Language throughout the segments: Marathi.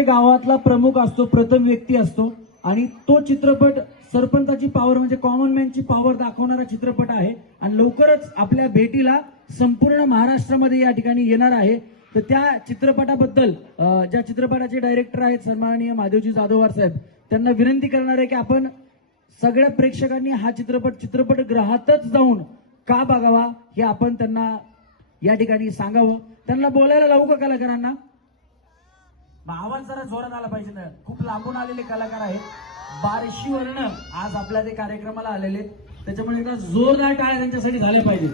म्हणजे गावातला प्रमुख असतो, प्रथम व्यक्ती असतो आणि तो चित्रपट सरपंचाची पॉवर म्हणजे कॉमन मॅनची पॉवर दाखवणारा चित्रपट आहे आणि लवकरच आपल्या भेटीला संपूर्ण महाराष्ट्रामध्ये या ठिकाणी येणार आहे। तर त्या चित्रपटाबद्दल ज्या चित्रपटाचे डायरेक्टर आहेत सन्माननीय माधवजी जाधववार साहेब, त्यांना विनंती करणार आहे की आपण सगळ्या प्रेक्षकांनी हा चित्रपटगृहातच जाऊन का बघावा हे आपण त्यांना या ठिकाणी सांगावं। त्यांना बोलायला लावू का कलाकारांना? आवाज जरा जोरात आला पाहिजे ना, खूप लांबून आलेले कलाकार आहेत, बार्शीवरनं आज आपल्या ते कार्यक्रमाला आलेले, त्याच्यामुळे एकदा जोरदार टाळ्या त्यांच्यासाठी झाल्या पाहिजेत।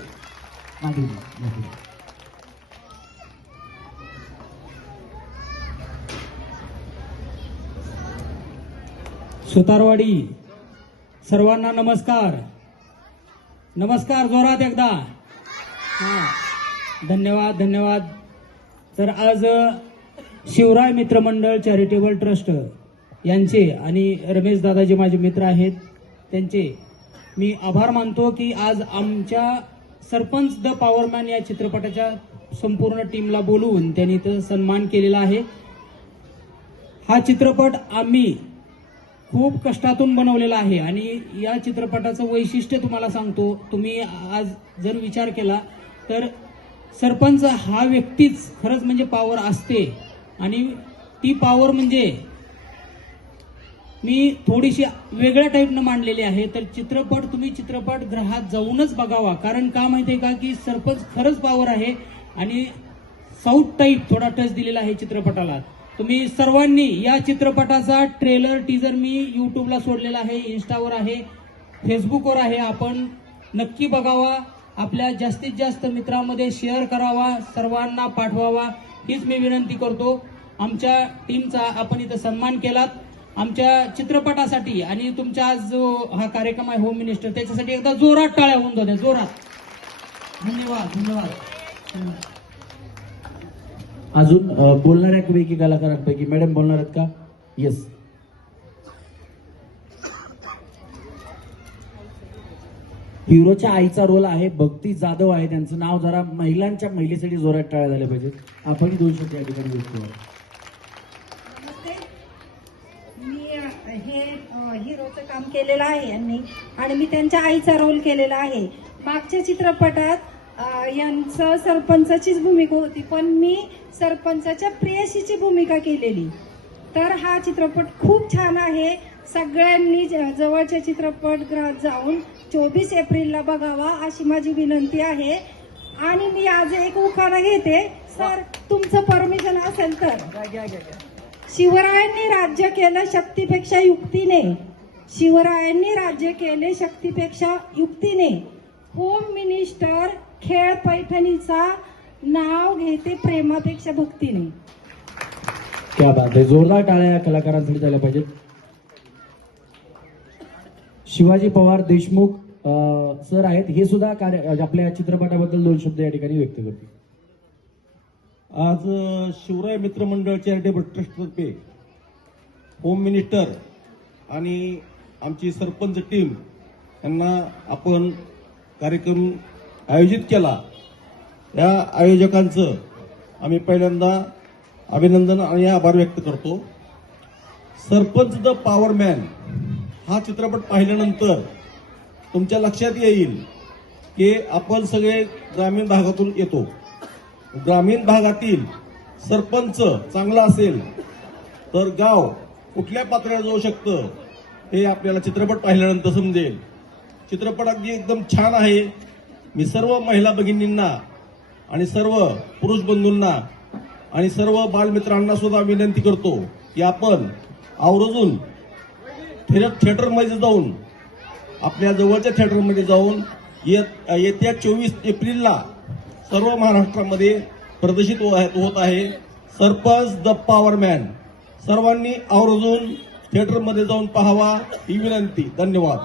सुतारवाडी सर्वांना नमस्कार, नमस्कार जोरात एकदा। धन्यवाद धन्यवाद। तर आज शिवराय मित्रमंडळ चॅरिटेबल ट्रस्ट यांचे आणि रमेश दादाजी माझे मित्र आहेत त्यांचे मी आभार मानतो की आज आमच्या सरपंच द पॉवरमॅन या चित्रपटाच्या संपूर्ण टीमला बोलवून त्यांनी तर सन्मान केलेला आहे। हा चित्रपट आम्ही खूप कष्टातून बनवलेला आहे आणि या चित्रपटाचं वैशिष्ट्य तुम्हाला सांगतो। तुम्ही आज जर विचार केला तर सरपंच हा व्यक्तीच खरंच म्हणजे पॉवर असते आणि ती पॉवर म्हणजे मी थोडीशी वेगळ्या टाईपनं मांडलेली आहे। तर तुम्ही चित्रपटगृहात जाऊनच बघावा, कारण का माहितीये का की सरपंच खरंच पॉवर आहे आणि साऊथ टाईप थोडा टच दिलेला आहे चित्रपटाला। तुम्ही सर्वांनी या चित्रपटाचा ट्रेलर टीजर मी युट्यूबला सोडलेला आहे, इन्स्टावर आहे, फेसबुकवर आहे, आपण नक्की बघावा, आपल्या जास्तीत जास्त मित्रांमध्ये शेअर करावा, सर्वांना पाठवावा हीच मी विनंती करतो। आमच्या टीमचा आपण इथं सन्मान केलात आमच्या चित्रपटासाठी आणि तुमचा आज जो हा कार्यक्रम आहे होम मिनिस्टर त्याच्यासाठी एकदा जोरात टाळ्या होऊन जाऊ द्या, जोरात। धन्यवाद धन्यवाद। अजून बोलणाऱ्यापैकी कलाकारांपैकी मॅडम बोलणार आहेत का? येस। हिरोच्या आईचा रोल आहे भक्ती जाधव आहे, त्यांचं नाव जरा महिलेसाठी जोरात टाळ्या झाल्या पाहिजेत। आपण 2 शब्द या ठिकाणी बोलतो। मी हे हिरोचं काम केलेलं आहे आणि मी त्यांच्या आईचा रोल केलेला आहे। मागच्या चित्रपटात यांचं सरपंचाचीच भूमिका होती, पण मी सरपंचाच्या प्रेयसीची भूमिका केलेली। तर हा चित्रपट खूप छान आहे, सगळ्यांनी जवळच्या चित्रपटगृहात जाऊन 24 एप्रिलला बघावा अशी माझी विनंती आहे। आणि मी आज एक उखाणा घेते सर, तुमचं परमिशन असेल तर। शिवरायांनी राज्य केलं शक्तीपेक्षा युक्तीने, शिवरायांनी राज्य केले शक्तीपेक्षा युक्तीने, होम मिनिस्टर खेळ पैठणीचा नाव घेते प्रेमापेक्षा भक्तीने। क्या बात आहे, जोरदार टाळ्या कलाकारांसाठी झाल्या पाहिजेत। शिवाजी पवार देशमुख सर आहेत, हे सुद्धा आपल्या चित्रपटाबद्दल 2 शब्द या ठिकाणी व्यक्त करतील। आज शिवराय मित्रमंडळ चॅरिटेबल ट्रस्टतर्फे होम मिनिस्टर आणि आमची सरपंच टीम यांना आपण कार्यक्रम आयोजित केला। या आयोजकांचं आम्ही पहिल्यांदा अभिनंदन आणि आभार व्यक्त करतो। सरपंच द पॉवरमॅन हा चित्रपट पाहिल्यानंतर तुमच्या लक्षात येईल की आपण सगळे ग्रामीण भागातून येतो। ग्रामीण भागातील सरपंच चांगला असेल तर गाव कुठल्या पातळीवर जाऊ शकतं हे आपल्याला चित्रपट पाहिल्यानंतर समजेल। चित्रपट अगदी एकदम छान आहे। मी सर्व महिला भगिनींना आणि सर्व पुरुष बंधूंना आणि सर्व बालमित्रांना सुद्धा विनंती करतो की आपण आवर्जून थिएटरमध्ये जाऊन आपल्या जवळच्या थिएटरमध्ये जाऊन येत्या 24 एप्रिलला सर्व महाराष्ट्रामध्ये प्रदर्शित होत आहे सरपंच द पॉवरमॅन। सर्वांनी आवर्जून थिएटरमध्ये जाऊन पाहावा ही विनंती। धन्यवाद।